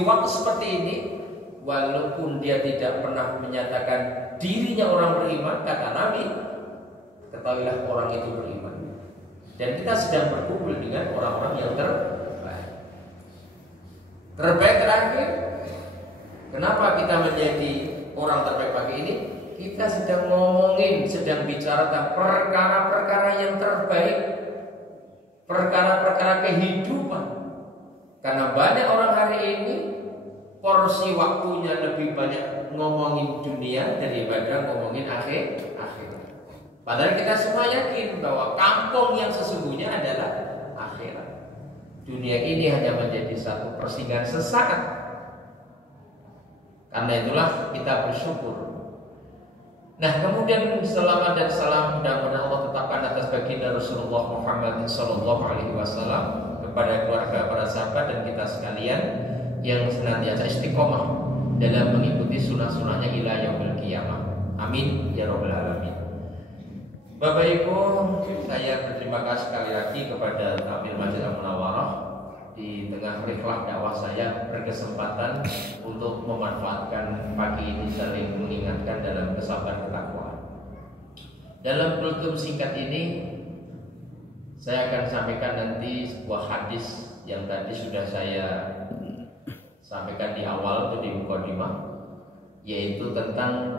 di waktu seperti ini, walaupun dia tidak pernah menyatakan dirinya orang beriman, kata Nabi, ketahuilah orang itu beriman. Dan kita sedang berkumpul dengan orang-orang yang terbaik. Terbaik terakhir, kenapa kita menjadi orang terbaik pagi ini? Kita sedang ngomongin, sedang bicara tentang perkara-perkara yang terbaik, perkara-perkara kehidupan. Karena banyak orang hari ini porsi waktunya lebih banyak ngomongin dunia daripada ngomongin akhir. Padahal kita semua yakin bahwa kampung yang sesungguhnya adalah akhirat. Dunia ini hanya menjadi satu persinggahan sesaat. Karena itulah kita bersyukur. Nah, kemudian selawat dan salam mudah-mudahan Allah tetapkan atas baginda Rasulullah Muhammad SAW kepada keluarga, para sahabat dan kita sekalian yang senantiasa istiqomah dalam mengikuti sunnah-sunnahnya ila yaumil qiyamah. Amin ya rabbal alamin. Bapak Ibu, saya berterima kasih sekali lagi kepada Takmir Masjid Al-Munawwarah di tengah rihlah dakwah saya berkesempatan untuk memanfaatkan pagi ini saling mengingatkan dalam kesabaran ketakwaan. Dalam kultum singkat ini saya akan sampaikan nanti sebuah hadis yang tadi sudah saya sampaikan di awal itu di mukadimah, yaitu tentang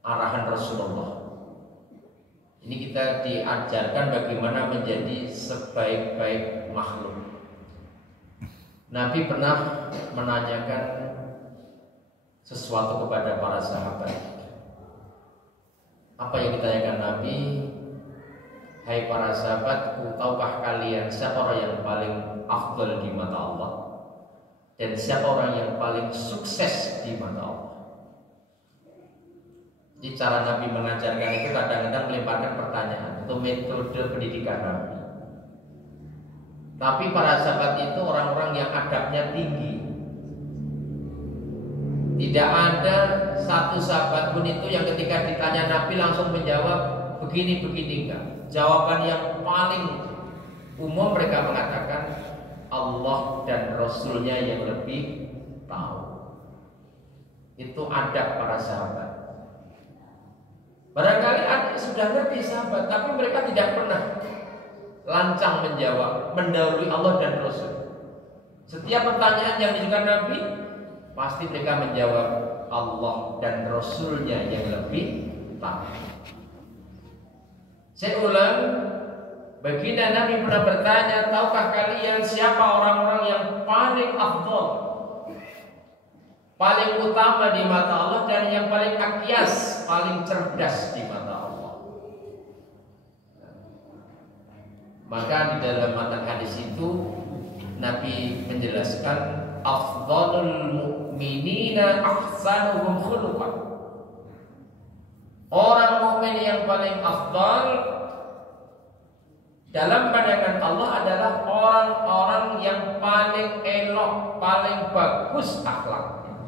arahan Rasulullah. Ini kita diajarkan bagaimana menjadi sebaik-baik makhluk. Nabi pernah menanyakan sesuatu kepada para sahabat. Apa yang ditanyakan Nabi? Hai para sahabat, tahukah kalian siapa orang yang paling afdal di mata Allah? Dan siapa orang yang paling sukses di mata Allah? Jadi cara Nabi mengajarkan itu kadang-kadang melemparkan pertanyaan. Itu metode pendidikan Nabi. Tapi para sahabat itu orang-orang yang adabnya tinggi. Tidak ada satu sahabat pun itu yang ketika ditanya Nabi langsung menjawab begini-begini, enggak. Jawaban yang paling umum mereka mengatakan Allah dan Rasulnya yang lebih tahu. Itu adab para sahabat. Barangkali ada sudah ngerti sahabat, tapi mereka tidak pernah lancang menjawab, mendahului Allah dan Rasul. Setiap pertanyaan yang diajukan Nabi, pasti mereka menjawab Allah dan Rasulnya yang lebih tahu. Saya ulang, baginda Nabi pernah bertanya, tahukah kalian siapa orang-orang yang paling afdal, paling utama di mata Allah dan yang paling akyas, paling cerdas di mata Allah? Maka di dalam matan hadis itu Nabi menjelaskan afdalul mu'minina ahsanuhum khuluqan. Orang mukmin yang paling afdal dalam pandangan Allah adalah orang-orang yang paling elok, paling bagus akhlaknya.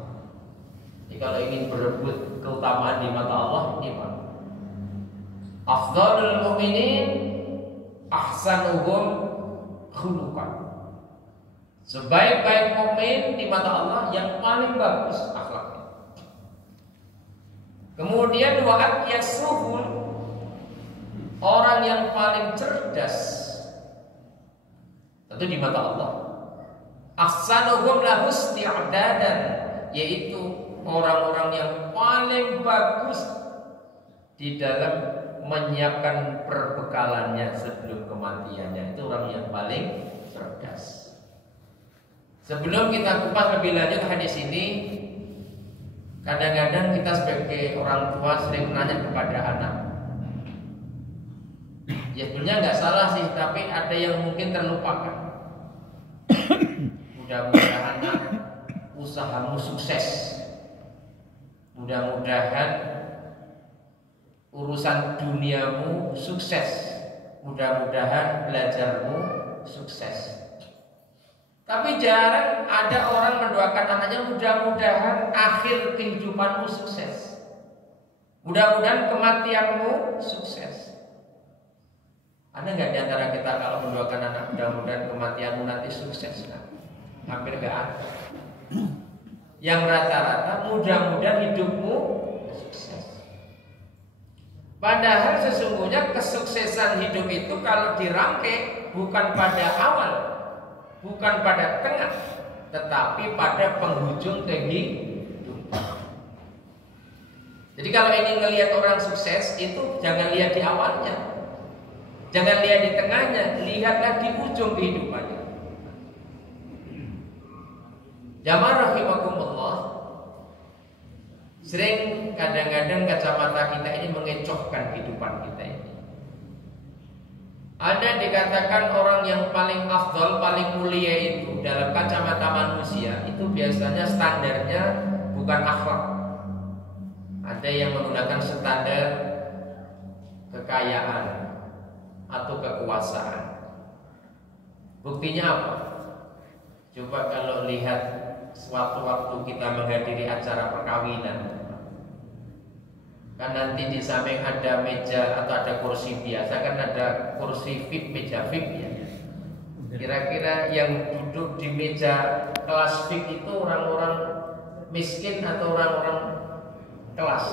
Jadi kalau ingin berebut keutamaan di mata Allah, ini Pak. Afdalul mu'minin ahsanuhum khuluqan. Sebaik-baik mukmin di mata Allah yang paling bagus akhlaknya. Kemudian wa akyasuhum, orang yang paling cerdas tentu di mata Allah. Ahsanuhum lahu isti'dadan, yaitu orang-orang yang paling bagus di dalam menyiapkan perbekalannya sebelum kematiannya. Itu orang yang paling cerdas. Sebelum kita kupas lebih lanjut hadis ini, kadang-kadang kita sebagai orang tua sering menanya kepada anak. Ya sebenarnya nggak salah sih, tapi ada yang mungkin terlupakan. Mudah-mudahan usahamu sukses. Mudah-mudahan urusan duniamu sukses. Mudah-mudahan belajarmu sukses. Tapi jarang ada orang mendoakan anaknya mudah-mudahan akhir kehidupanmu sukses. Mudah-mudahan kematianmu sukses. Ada nggak di antara kita kalau mendoakan anak mudah-mudahan kematianmu nanti sukses? Nah, hampir nggak ada. Yang rata-rata mudah-mudahan hidupmu sukses. Padahal sesungguhnya kesuksesan hidup itu kalau dirangkai bukan pada awal, bukan pada tengah, tetapi pada penghujung kehidupan. Jadi kalau ingin melihat orang sukses itu jangan lihat di awalnya, jangan lihat di tengahnya, lihatlah di ujung kehidupannya. Jamaah rahimakumullah, sering kadang-kadang kacamata kita ini mengecohkan kehidupan kita ini. Ada dikatakan orang yang paling afdal, paling mulia itu dalam kacamata manusia itu biasanya standarnya bukan akhlak. Ada yang menggunakan standar kekayaan atau kekuasaan. Buktinya apa? Coba kalau lihat suatu waktu kita menghadiri acara perkawinan, kan nanti di samping ada meja atau ada kursi biasa, kan ada kursi VIP, meja VIP ya. Kira-kira yang duduk di meja kelas VIP itu orang-orang miskin atau orang-orang kelas?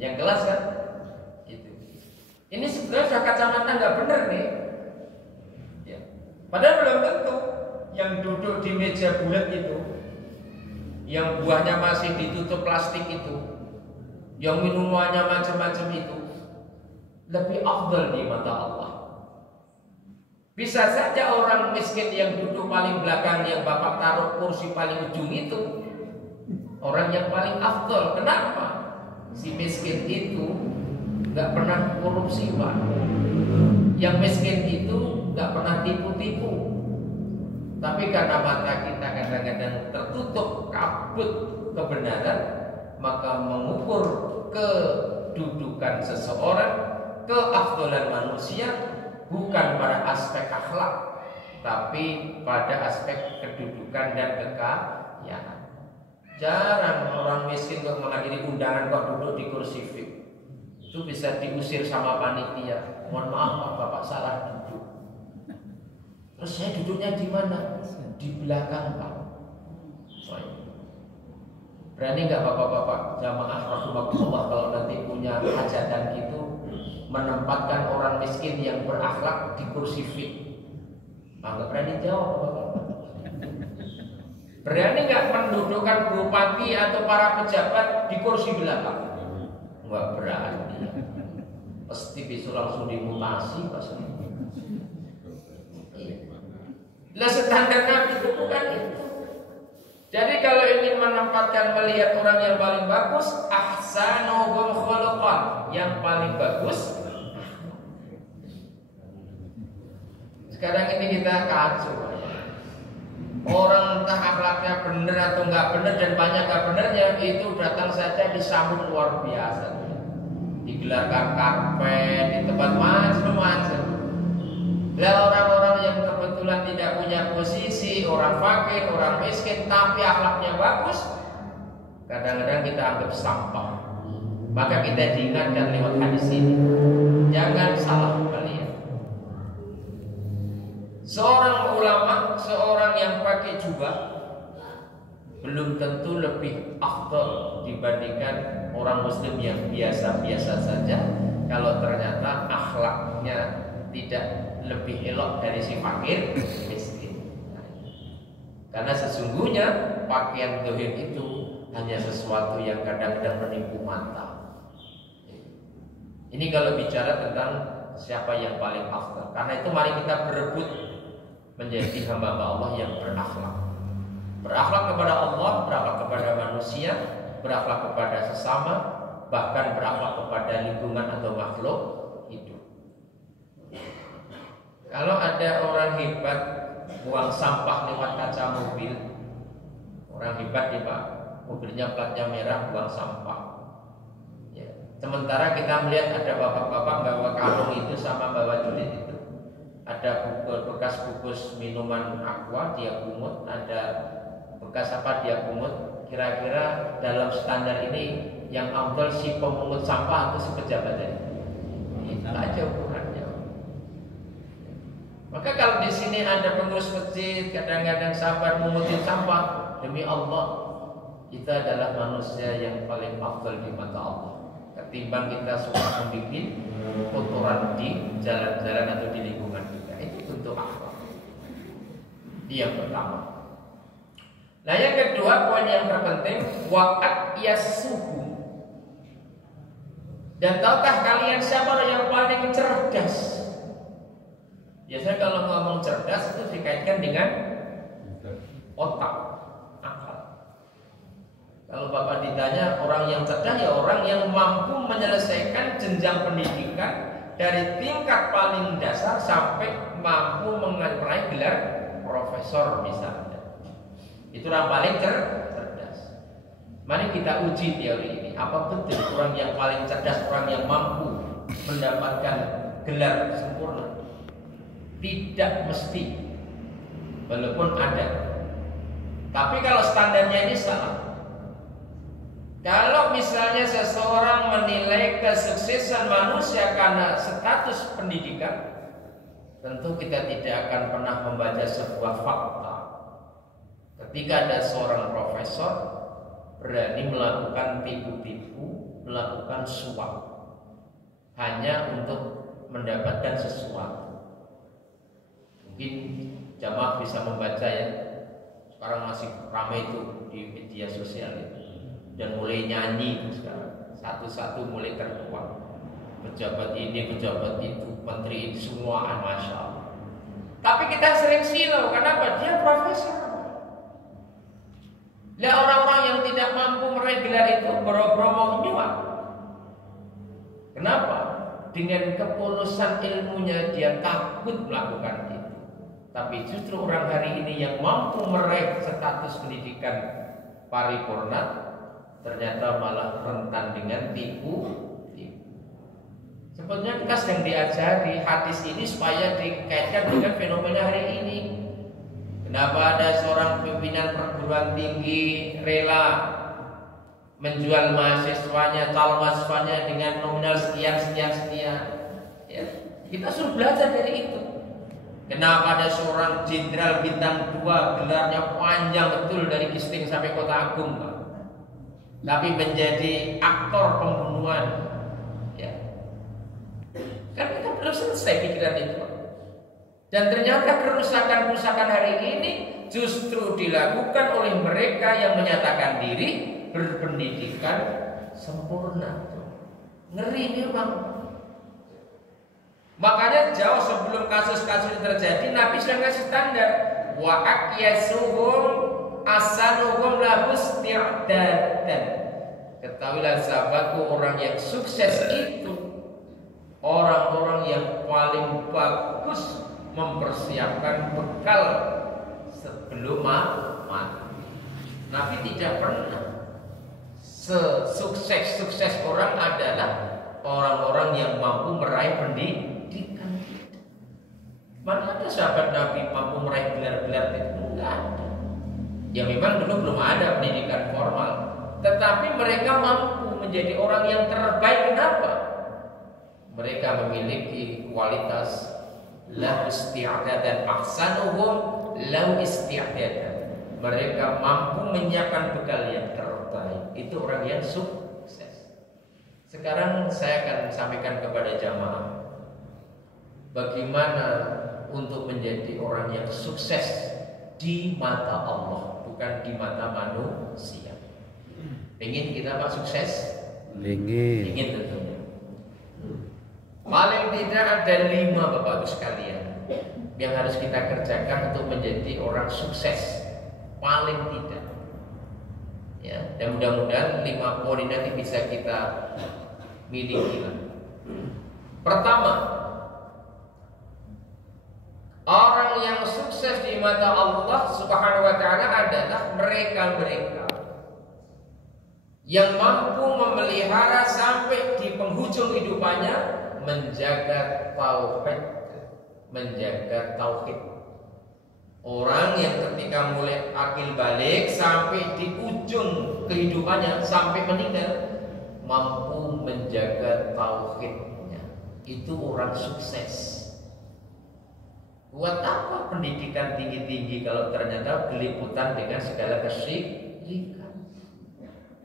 Yang kelas kan? Itu. Ini sebenarnya sudah kacamata nggak benar nih. Ya. Padahal belum tentu yang duduk di meja bulat itu, yang buahnya masih ditutup plastik itu, yang minumannya macam-macam itu lebih afdal di mata Allah. Bisa saja orang miskin yang duduk paling belakang, yang bapak taruh kursi paling ujung itu orang yang paling afdal. Kenapa? Si miskin itu nggak pernah korupsi, Pak. Yang miskin itu nggak pernah tipu-tipu. Tapi karena mata kita kadang-kadang tertutup kabut kebenaran, maka mengukur kedudukan seseorang, keafdalan manusia bukan pada aspek akhlak, tapi pada aspek kedudukan dan kekayaan. Jarang orang miskin kok menghadiri undangan kok duduk di kursi VIP. Itu bisa diusir sama panitia. Mohon maaf Pak, Bapak salah duduk. Terus saya duduknya di mana? Di belakang Pak. Berani nggak bapak-bapak jamaah rahimakumullah kalau nanti punya hajatan gitu menempatkan orang miskin yang berakhlak di kursi VIP? Nggak berani jawab bapak-bapak. Berani nggak mendudukkan bupati atau para pejabat di kursi belakang? Nggak berani. Pasti besok langsung dimutasi pasti. Lah standar Nabi itu bukan itu. Jadi kalau ingin menempatkan melihat orang yang paling bagus, ahsanuhum khuluqan, yang paling bagus. Sekarang ini kita kacau. Orang entah akhlaknya benar atau nggak benar dan banyak nggak benarnya, itu datang saja disambut luar biasa. Digelarkan karpet di tempat macam-macam. Lah orang-orang yang kebetulan tidak punya posisi, orang fakir, orang miskin, tapi akhlaknya bagus, kadang-kadang kita anggap sampah. Maka kita diingatkan lewat hadis ini, jangan salah melihat. Seorang ulama, seorang yang pakai jubah, belum tentu lebih afdal dibandingkan orang muslim yang biasa-biasa saja, kalau ternyata akhlaknya tidak lebih elok dari si fakir miskin. Karena sesungguhnya pakaian zahir itu hanya sesuatu yang kadang-kadang menipu mata. Ini kalau bicara tentang siapa yang paling afdal. Karena itu mari kita berebut menjadi hamba Allah yang berakhlak. Berakhlak kepada Allah, berakhlak kepada manusia, berakhlak kepada sesama, bahkan berakhlak kepada lingkungan atau makhluk hidup. Kalau ada orang hebat buang sampah lewat kaca mobil, orang hebat ya Pak, mobilnya platnya merah buang sampah. Ya. Sementara kita melihat ada bapak-bapak bawa karung itu sama bawa duit itu, ada bekas bungkus minuman aqua dia pungut, ada bekas apa dia pungut. Kira-kira dalam standar ini yang afdal si pemungut sampah atau si pejabat ini? Itu aja ukurannya. Maka kalau di sini ada pengurus masjid kadang-kadang sabar memungut sampah, demi Allah kita adalah manusia yang paling afdal di mata Allah. Ketimbang kita suka membuat kotoran di jalan-jalan atau di lingkungan kita. Itu bentuk akhlak. Yang pertama. Nah yang kedua, poin yang terpenting, wa'at yasuhu. Dan tahukah kalian siapa yang paling cerdas? Biasanya kalau ngomong cerdas itu dikaitkan dengan otak, akal. Kalau Bapak ditanya orang yang cerdas, ya orang yang mampu menyelesaikan jenjang pendidikan dari tingkat paling dasar sampai mampu meraih gelar profesor misalnya. Itu orang paling cerdas. Mari kita uji teori ini. Apa betul orang yang paling cerdas, orang yang mampu mendapatkan gelar sempurna? Tidak mesti, walaupun ada. Tapi kalau standarnya ini salah. Kalau misalnya seseorang menilai kesuksesan manusia karena status pendidikan, tentu kita tidak akan pernah membaca sebuah fakta. Ketika ada seorang profesor berani melakukan tipu-tipu, melakukan suap hanya untuk mendapatkan sesuatu. Mungkin jamaah bisa membaca ya. Sekarang masih ramai itu di media sosial ya. Dan mulai nyanyi itu sekarang. Satu-satu mulai terkuat. Pejabat ini, pejabat itu, menteri itu semua, masya Allah. Tapi kita sering silau. Kenapa? Dia profesor. Lah orang-orang yang tidak mampu meraih gelar itu boro-boro mau nyuap. Kenapa? Dengan kepolosan ilmunya dia takut melakukan itu. Tapi justru orang hari ini yang mampu meraih status pendidikan paripurna ternyata malah rentan dengan tipu. Sebetulnya kita sedang diajari hadis ini supaya dikaitkan dengan fenomena hari ini. Kenapa ada seorang pimpinan perguruan tinggi rela menjual mahasiswanya, calon mahasiswanya dengan nominal sekian. Ya, kita suruh belajar dari itu. Kenapa ada seorang jenderal bintang 2 gelarnya panjang betul dari Kisting sampai Kota Agung, Pak. Tapi menjadi aktor pembunuhan. Ya. Kan kita belum selesai pikiran itu, Pak. Dan ternyata kerusakan-kerusakan hari ini justru dilakukan oleh mereka yang menyatakan diri berpendidikan sempurna. Ngeri memang. Makanya jauh sebelum kasus-kasus ini terjadi, Nabi sudah ngasih tanda wa aqyasuhum asanuhum lahu isti'dadan. Ketahuilah sahabatku, orang yang sukses itu orang-orang yang paling bagus mempersiapkan bekal sebelum mati. Nabi tidak pernah. Sukses orang adalah orang-orang yang mampu meraih pendidikan. Mana ada sahabat Nabi mampu meraih gelar-gelar itu? Enggak ada. Ya memang dulu belum ada pendidikan formal, tetapi mereka mampu menjadi orang yang terbaik. Kenapa? Mereka memiliki kualitas la isti'dadan ahsanuhum la isti'dadan. Mereka mampu menyiapkan bekal yang terbaik. Itu orang yang sukses. Sekarang saya akan sampaikan kepada jamaah bagaimana untuk menjadi orang yang sukses di mata Allah, bukan di mata manusia. Pengen kita Pak sukses? Ingin tentunya. Paling tidak ada 5 Bapak Ibu sekalian yang harus kita kerjakan untuk menjadi orang sukses. Paling tidak. Ya, dan mudah-mudahan 5 poin nanti bisa kita miliki. Pertama, orang yang sukses di mata Allah Subhanahu wa taala adalah mereka-mereka yang mampu memelihara sampai di penghujung hidupannya menjaga tauhid. Orang yang ketika mulai akil balik sampai di ujung kehidupannya sampai meninggal mampu menjaga tauhidnya, itu orang sukses. Buat apa pendidikan tinggi-tinggi kalau ternyata berliputan dengan segala kesyirikan?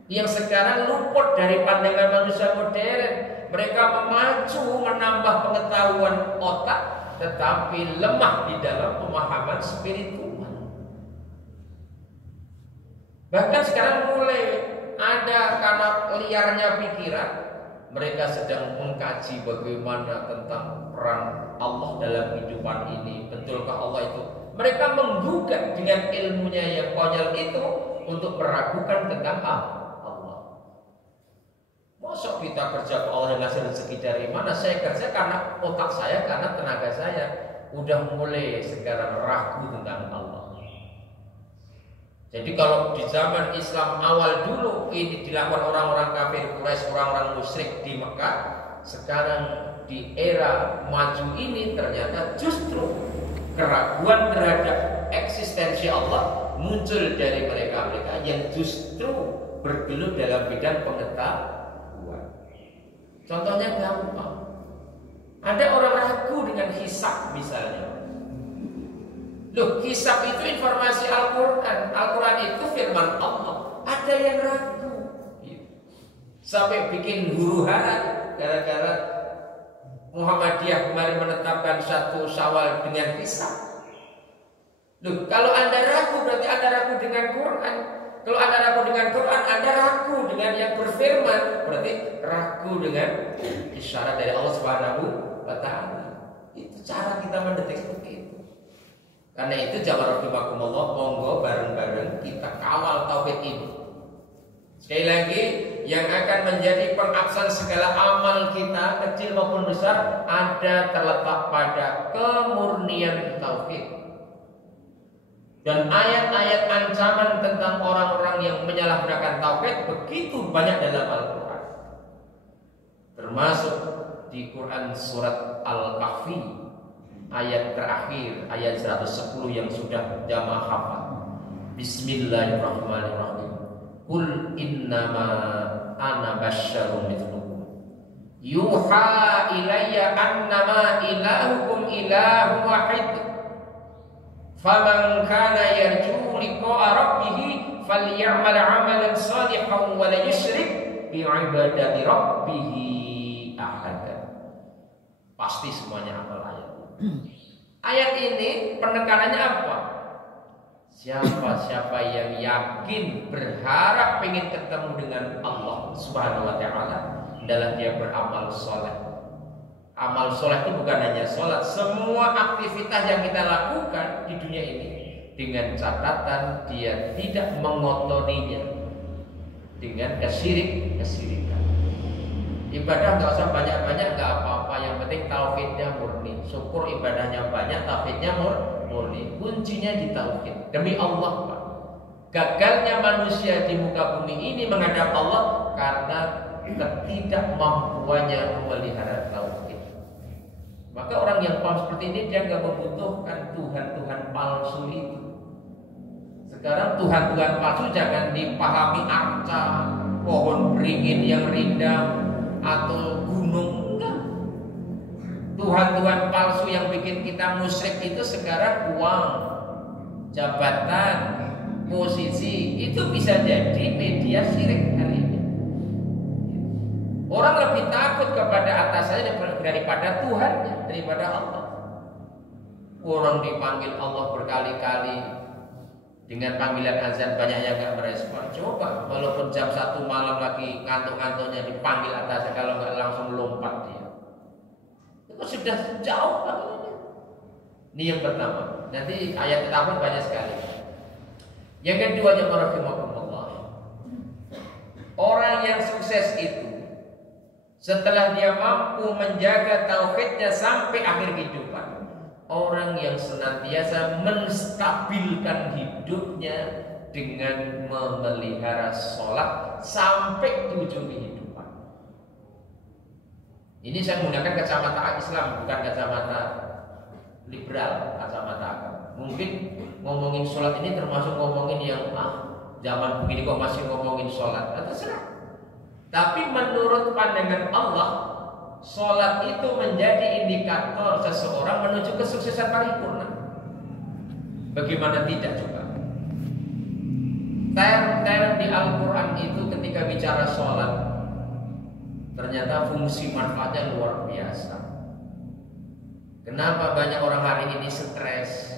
Yang sekarang luput dari pandangan manusia modern. Mereka memacu menambah pengetahuan otak, tetapi lemah di dalam pemahaman spiritual. Bahkan sekarang mulai ada karena liarnya pikiran, mereka sedang mengkaji bagaimana tentang peran Allah dalam kehidupan ini. Betulkah Allah itu? Mereka menggugat dengan ilmunya yang konyol itu untuk meragukan tentang Allah. Masa kita kerja ke Allah yang ngasih rezeki dari mana? Saya kerja karena otak saya, karena tenaga saya. Udah mulai sekarang ragu tentang Allah. Jadi kalau di zaman Islam awal dulu ini dilakukan orang-orang kafir Quraisy, orang-orang musyrik di Mekah, sekarang di era maju ini ternyata justru keraguan terhadap eksistensi Allah muncul dari mereka-mereka yang justru bergelut dalam bidang pengetahuan. Contohnya gampang. Ada orang ragu dengan hisab misalnya. Loh, hisab itu informasi Al-Quran. Al-Quran itu firman Allah. Ada yang ragu. Sampai bikin huru-hara gara-gara Muhammadiyah kemarin menetapkan 1 Syawal dengan hisab. Loh, kalau Anda ragu berarti Anda ragu dengan Quran. Kalau Anda ragu dengan Quran, Anda ragu dengan yang berfirman, berarti ragu dengan isyarat dari Allah Subhanahu wa Ta'ala. Itu cara kita mendeteksi itu. Karena itu jamaah rahimakumullah, monggo bareng-bareng kita kawal tauhid ini. Sekali lagi, yang akan menjadi pengabsen segala amal kita, kecil maupun besar, ada terletak pada kemurnian tauhid. Dan ayat-ayat ancaman tentang orang-orang yang menyalahgunakan tauhid begitu banyak dalam Al-Quran. Termasuk di Quran surat Al-Kahfi, ayat terakhir, ayat 110 yang sudah jamaah hafal. Bismillahirrahmanirrahim. Qul innama ana basyarun mithlukum. Yuha ilayya annama ilahukum ilahu wahid. Faman kana yarju liqa'a rabbih falyamal 'amalan shalihan wa la yusyrik bi 'ibadati rabbih ahada. Pasti semuanya hafal ayat. Ayat ini penekanannya apa? Siapa yang yakin, berharap ingin ketemu dengan Allah Subhanahu wa Ta'ala, adalah dia beramal soleh. Amal soleh itu bukan hanya sholat, semua aktivitas yang kita lakukan di dunia ini dengan catatan dia tidak mengotorinya dengan kesirikan. Ibadah nggak usah banyak-banyak, nggak apa-apa, yang penting tauhidnya murni. Syukur ibadahnya banyak, tauhidnya murni. Kuncinya di tauhid. Demi Allah, Pak. Gagalnya manusia di muka bumi ini menghadap Allah karena ketidakmampuannya memelihara tauhid. Maka orang yang paham seperti ini dia nggak membutuhkan Tuhan-Tuhan palsu itu. Sekarang Tuhan-Tuhan palsu jangan dipahami arca, pohon beringin yang rindang, atau gunung, enggak. Tuhan-Tuhan palsu yang bikin kita musyrik itu sekarang uang, jabatan, posisi, itu bisa jadi media syirik hari ini. Orang lebih takut kepada atasannya daripada Tuhannya, daripada Allah. Orang dipanggil Allah berkali-kali dengan panggilan azan, banyak yang nggak merespon. Coba walaupun jam 1 malam lagi ngantuk-ngantuknya dipanggil atasnya, kalau nggak langsung lompat dia. Itu sudah jauh panggilnya. Ini yang pertama. Nanti ayat terakhir banyak sekali. Yang kedua, jemaah rahimakumullah, orang yang sukses itu setelah dia mampu menjaga tauhidnya sampai akhir kehidupan, orang yang senantiasa menstabilkan hidupnya dengan memelihara sholat sampai di ujung kehidupan. Ini saya menggunakan kacamata Islam, bukan kacamata liberal, kacamata agama. Mungkin ngomongin sholat ini termasuk ngomongin yang zaman begini kok masih ngomongin sholat, terserah. Tapi menurut pandangan Allah, Sholat itu menjadi indikator seseorang menuju kesuksesan paripurna. Bagaimana tidak coba? Term-term di Al-Quran itu ketika bicara sholat, ternyata fungsi manfaatnya luar biasa. Kenapa banyak orang hari ini stres?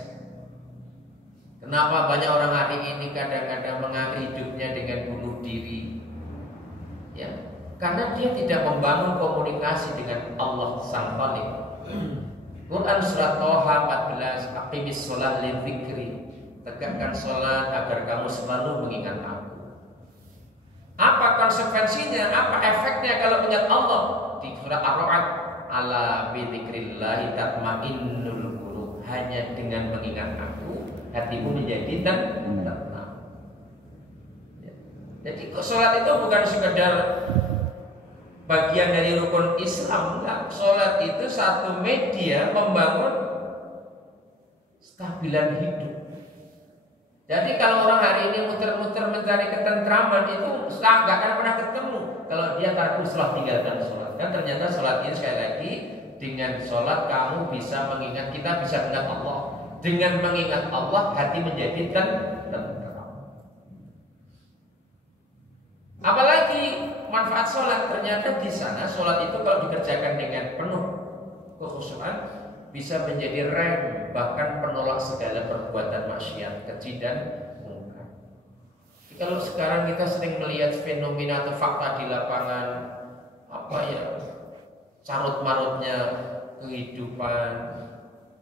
Kenapa banyak orang hari ini kadang-kadang mengakhiri hidupnya dengan bunuh diri? Ya, karena dia tidak membangun komunikasi dengan Allah Sang Khalik. Quran surat Toha 14, aqimis sholat li dzikri. Tegakkan sholat agar kamu selalu mengingat aku. Apa konsekuensinya? Apa efeknya kalau ingat Allah? Di surat Ar-Ra'd, ala bi dzikrillah tatmainnul qulub. Hanya dengan mengingat aku, hatimu menjadi tenang. Jadi sholat itu bukan sekedar bagian dari rukun Islam, enggak. Sholat itu satu media membangun stabilan hidup. Jadi kalau orang hari ini muter-muter mencari ketentraman itu nggak akan pernah ketemu kalau dia tarku sholat, tinggalkan sholat. Kan ternyata sholat ini sekali lagi, dengan sholat kamu bisa mengingat, kita bisa mengingat Allah. Dengan mengingat Allah hati menjadi tenang. Apalagi manfaat sholat, ternyata di sana sholat itu kalau dikerjakan dengan penuh kekhusyuan bisa menjadi rem, bahkan penolak segala perbuatan maksiat, keji dan mungkar. Kalau sekarang kita sering melihat fenomena atau fakta di lapangan, carut marutnya kehidupan,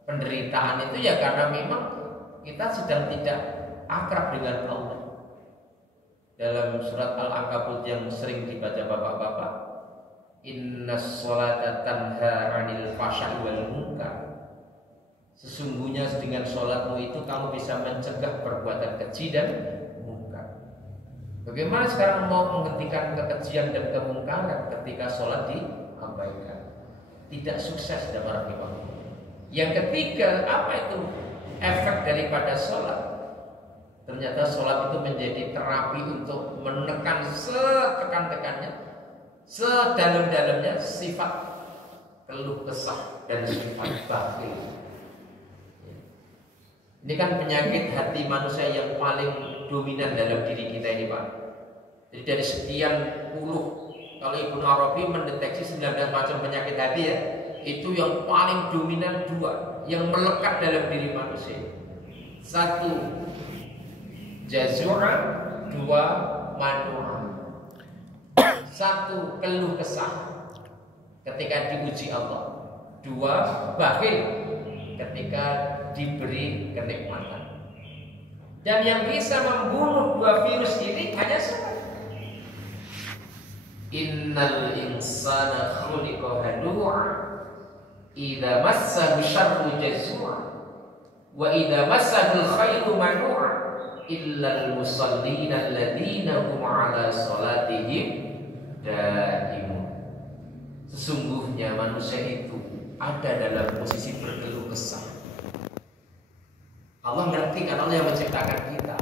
penderitaan itu ya karena memang kita sedang tidak akrab dengan Allah. Dalam surat Al-Ankabut yang sering dibaca bapak-bapak, innas sholata tanha 'anil fahsya'i wal munkar. Sesungguhnya dengan sholatmu itu kamu bisa mencegah perbuatan keji dan mungkar. Bagaimana sekarang mau menghentikan kekejian dan kemungkaran ketika sholat diabaikan? Tidak sukses dalam rahimah. Yang ketiga, apa itu efek daripada sholat? Ternyata sholat itu menjadi terapi untuk menekan setekan-tekannya, sedalam-dalamnya sifat keluh kesah dan sifat bakhil. Ini kan penyakit hati manusia yang paling dominan dalam diri kita ini, Pak. Jadi dari sekian puluh, kalau Ibnu Arabi mendeteksi 19 macam penyakit hati ya, itu yang paling dominan dua yang melekat dalam diri manusia. Satu, jazura, dua, manura. Satu, keluh kesah ketika diuji Allah. Dua, bakhil ketika diberi kenikmatan. Dan yang bisa membunuh dua virus ini hanya satu. Innal insana khuliqa halu'a idza massahu syarru jazua wa idza massahu khairu manu'a illal musallina alladzina hum 'ala salatihim daimun. Sesungguhnya manusia itu ada dalam posisi berkeluh kesah. Allah ngerti kan, Allah yang menciptakan kita.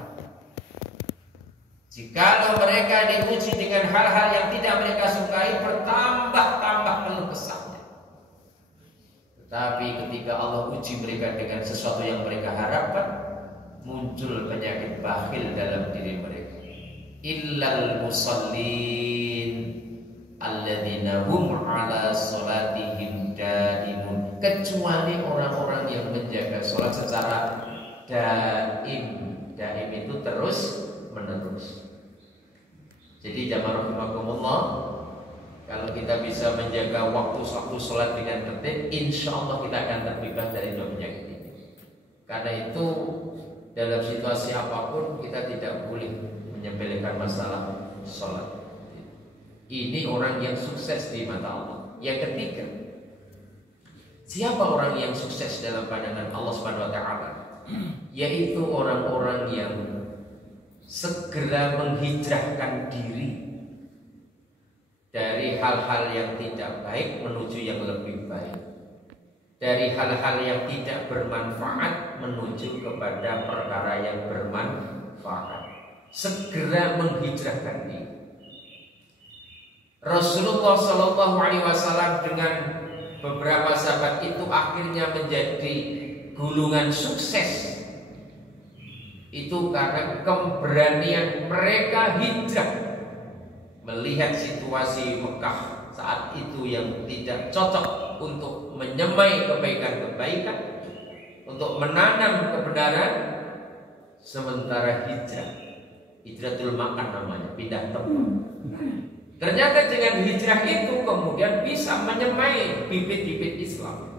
Jikalau mereka diuji dengan hal-hal yang tidak mereka sukai, bertambah-tambah keluh kesahnya. Tetapi ketika Allah uji mereka dengan sesuatu yang mereka harapkan, muncul penyakit bakhil dalam diri mereka. Illal musallin alladzina hum 'ala salatihim daimun. Kecuali orang-orang yang menjaga salat secara daim. Daim itu terus menerus. Jadi jamaah rahimakumullah, kalau kita bisa menjaga waktu sholat dengan tertib, insya Allah kita akan terbebas dari dua penyakit ini. Karena itu dalam situasi apapun kita tidak boleh menyepelekan masalah sholat. Ini orang yang sukses di mata Allah. Yang ketiga, siapa orang yang sukses dalam pandangan Allah Subhanahu wa taala? Yaitu orang-orang yang segera menghijrahkan diri dari hal-hal yang tidak baik menuju yang lebih baik, dari hal-hal yang tidak bermanfaat menuju kepada perkara yang bermanfaat. Segera menghijrahkan diri. Rasulullah Shallallahu Alaihi Wasallam dengan beberapa sahabat itu akhirnya menjadi gulungan sukses. Itu karena keberanian mereka hijrah, melihat situasi Mekah saat itu yang tidak cocok untuk menyemai kebaikan-kebaikan, untuk menanam kebenaran, sementara hijratul makan namanya, pindah tempat. Ternyata dengan hijrah itu kemudian bisa menyemai bibit-bibit Islam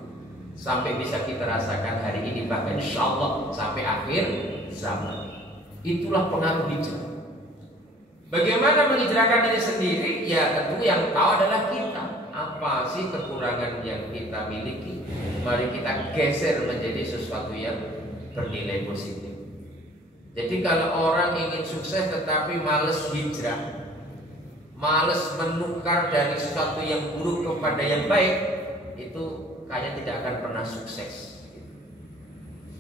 sampai bisa kita rasakan hari ini, bahkan insya Allah sampai akhir zaman. Itulah pengaruh hijrah. Bagaimana menghijrahkan diri sendiri? Ya tentu yang tahu adalah kita. Apa sih kekurangan yang kita miliki? Mari kita geser menjadi sesuatu yang bernilai positif. Jadi kalau orang ingin sukses tetapi males hijrah, males menukar dari sesuatu yang buruk kepada yang baik, itu kayaknya tidak akan pernah sukses.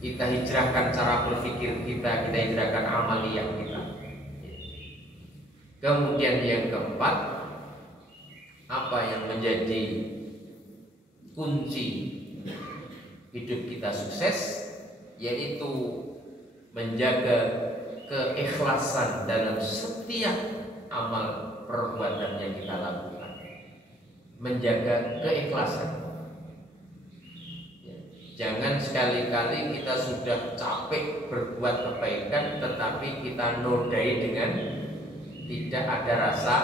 Kita hijrahkan cara berpikir kita hijrahkan amaliyah kita. Kemudian yang keempat, apa yang menjadi kunci hidup kita sukses, yaitu menjaga keikhlasan dalam setiap amal perbuatan yang kita lakukan. Menjaga keikhlasan. Jangan sekali-kali kita sudah capek berbuat kebaikan tetapi kita nodai dengan tidak ada rasa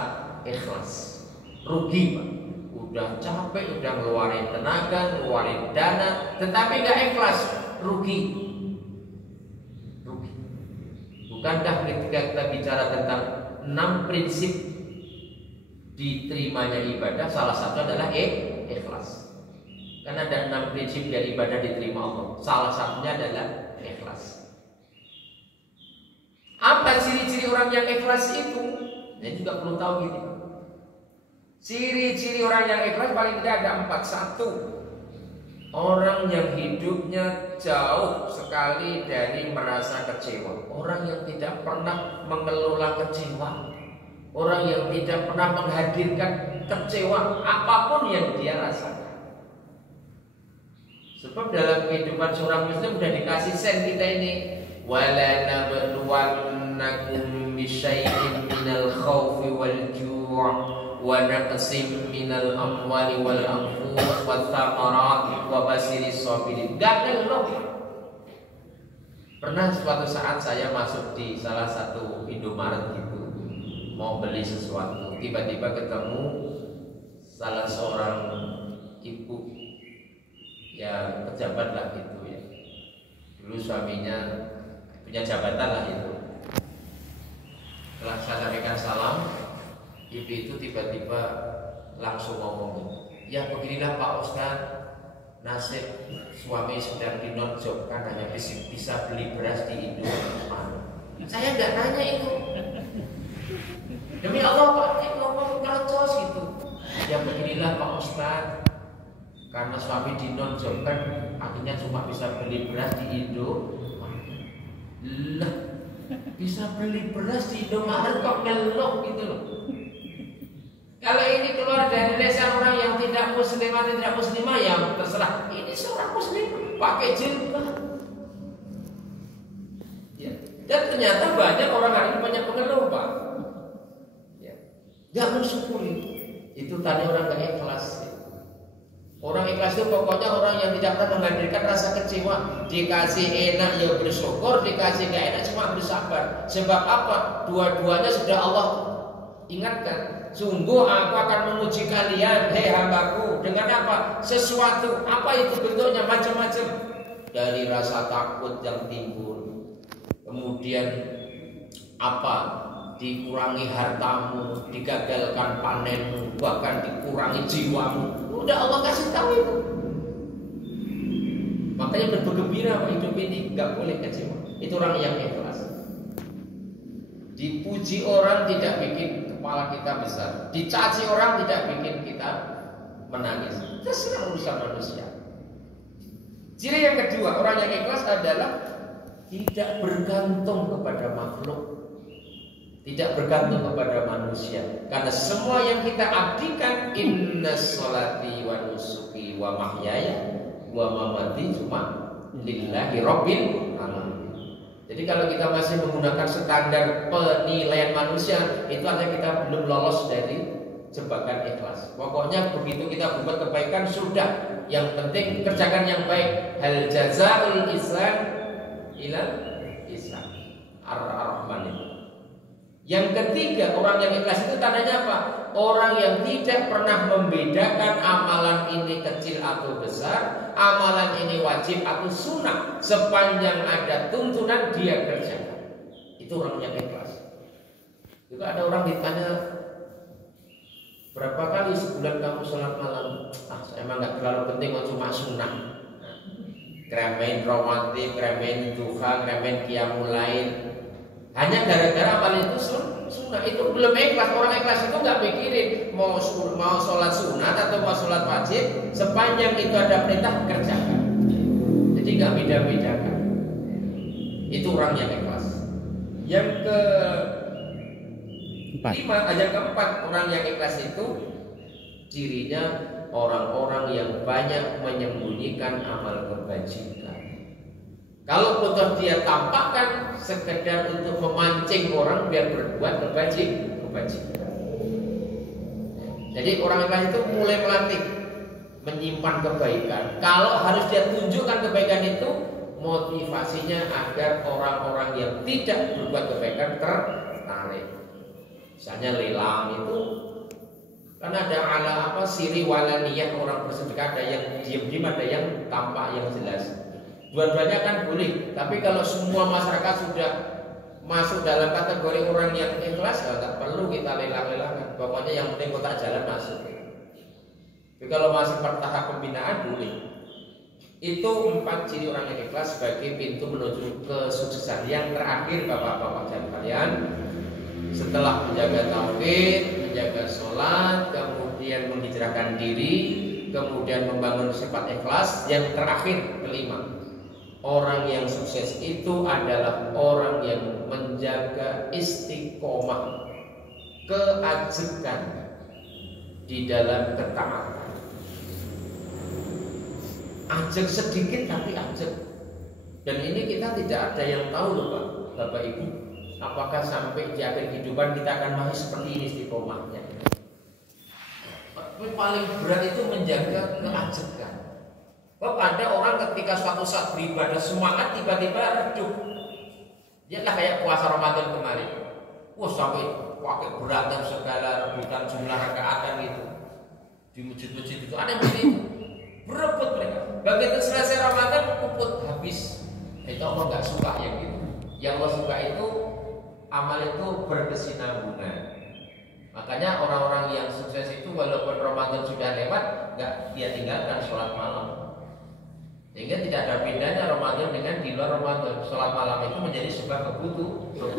ikhlas. Rugi Pak. Udah capek, udah ngeluarin tenaga, ngeluarin dana, tetapi nggak ikhlas, rugi. Bukankah ketika kita bicara tentang 6 prinsip diterimanya ibadah, salah satu adalah ikhlas. Karena ada 6 prinsip dari ibadah diterima Allah. Salah satunya adalah ikhlas. Apa ciri-ciri orang yang ikhlas itu? Saya juga perlu tahu gitu. Ciri-ciri orang yang ikhlas paling tidak ada 4. 1, orang yang hidupnya jauh sekali dari merasa kecewa. Orang yang tidak pernah mengelola kecewa. Orang yang tidak pernah menghadirkan kecewa apapun yang dia rasakan. Sebab dalam kehidupan seorang muslim sudah dikasih sen kita ini, wala nabluwannakum bisyai'in minal khawfi wal ju' wa naqsim minal amwali wal anfus wat thamarat wa basiris sabirin. Gak ngeluh. Pernah suatu saat saya masuk di salah satu Indomaret gitu, mau beli sesuatu, tiba-tiba ketemu salah seorang ibu, ya pejabat lah gitu ya. Dulu suaminya punya jabatan lah itu. Setelah saya sampaikan salam, ibu itu tiba-tiba langsung ngomong, ya beginilah Pak Ustadz, nasib suami sedang dinonjobkan hanya bisa beli beras di Indomaret. Saya nggak nanya itu. Demi Allah Pak, ini ngomong ngacos gitu. Ya beginilah Pak Ustadz, karena suami dinonjobkan akhirnya cuma bisa beli beras di Indomaret. Lah, bisa beli beras di Indomaret kok ngelok gitu loh. Kalau ini keluar dari lisan orang yang tidak muslim atau tidak muslimah, ya terserah. Ini seorang muslim pakai jilbab. Ya. Dan ternyata banyak orang hari ini banyak pengeluh Pak. Ya. Gak mensyukuri. Itu tadi orang gak ikhlas. Orang ikhlas itu pokoknya orang yang tidak pernah menghadirkan rasa kecewa. Dikasih enak ya bersyukur, dikasih gak enak cuma bersabar. Sebab apa? Dua-duanya sudah Allah ingatkan. Sungguh aku akan menguji kalian, hei hambaku, dengan apa? Sesuatu. Apa itu bentuknya? Macam-macam. Dari rasa takut yang timbul, kemudian apa? Dikurangi hartamu, digagalkan panenmu, bahkan dikurangi jiwamu. Udah Allah kasih tahu itu. Makanya bergembira hidup ini, nggak boleh kecewa. Itu orang yang ikhlas. Dipuji orang tidak bikin kepala kita besar, dicaci orang tidak bikin kita menangis. Terserah urusan manusia. Ciri yang kedua, orang yang ikhlas adalah tidak bergantung kepada makhluk. tidak bergantung kepada manusia. Karena semua yang kita abdikan, inna sholati wa nusuki wa mahyaya wa mamati cuma lillahi rabbil alamin. Jadi kalau kita masih menggunakan standar penilaian manusia, itu artinya kita belum lolos dari jebakan ikhlas. Pokoknya begitu kita buat kebaikan sudah, yang penting kerjakan yang baik. Hal jazaul Islam ilal Islam. Ar-Rahman itu. Yang ketiga, orang yang ikhlas itu tandanya apa? Orang yang tidak pernah membedakan amalan ini kecil atau besar, amalan ini wajib atau sunnah, sepanjang ada tuntunan dia kerjakan. Itu orang yang ikhlas. Juga ada orang ditanya, berapa kali sebulan kamu sholat malam? Emang nggak terlalu penting, cuma sunnah. Kremen romantik, kremen duha, kremen qiyamul lail. Hanya gara-gara amal itu sunnah, itu belum ikhlas. Orang ikhlas itu nggak mikirin mau sholat sunat atau mau sholat wajib, sepanjang itu ada perintah kerjakan. Jadi nggak beda-bedakan. Itu orang yang ikhlas. Yang keempat, orang yang ikhlas itu dirinya orang-orang yang banyak menyembunyikan amal kebajikan. Kalau toh dia tampakkan sekedar untuk memancing orang biar berbuat kebajikan. Jadi orang ikhlas itu mulai melatih menyimpan kebaikan. Kalau harus dia tunjukkan kebaikan itu, motivasinya agar orang-orang yang tidak berbuat kebaikan tertarik. Misalnya lelang itu kan ada ala siri walaniyah, orang bersedekah, ada yang diam-diam, ada yang tampak, yang jelas. Dua-duanya kan boleh, tapi kalau semua masyarakat sudah masuk dalam kategori orang yang ikhlas, ya tak perlu kita lelang-lelangan. Pokoknya yang penting kotak jalan masuk. Tapi kalau masih tahap pembinaan boleh. Itu 4 ciri orang yang ikhlas sebagai pintu menuju kesuksesan. Yang terakhir, bapak-bapak dan kalian, setelah menjaga tauhid, menjaga sholat, kemudian menghijrahkan diri, kemudian membangun sifat ikhlas, yang terakhir, kelima, orang yang sukses itu adalah orang yang menjaga istiqomah, keajekan di dalam ketaatan. Ajek sedikit tapi ajek. Dan ini kita tidak ada yang tahu loh Pak, Bapak Ibu, apakah sampai di akhir kehidupan kita akan masih seperti ini istiqomahnya. Paling berat itu menjaga keajekan. Ada orang ketika suatu saat beribadah semangat, tiba-tiba redup. Dia lah kayak puasa Ramadan kemarin. Sampai pakai berantem segala, rebutan jumlah rakaatan gitu. Di masjid-masjid itu ada yang begitu. Berebut mereka. Begitu selesai Ramadan, puput habis. Itu Allah nggak suka yang gitu. Yang Allah suka itu amal itu berkesinambungan. Makanya orang-orang yang sukses itu walaupun Ramadan sudah lewat, nggak dia tinggalkan sholat malam. Sehingga tidak ada bedanya Ramadan dengan di luar Ramadan. Sholat malam itu menjadi sebuah kebutuhan.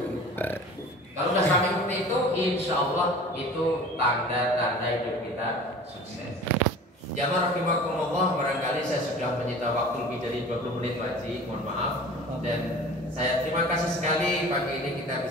Kalau sudah sampai itu, insya Allah itu tanda-tanda hidup kita sukses. Jamaah rahimakumullah, barangkali saya sudah menyita waktu lebih dari 20 menit lagi, mohon maaf. Dan saya terima kasih sekali pagi ini kita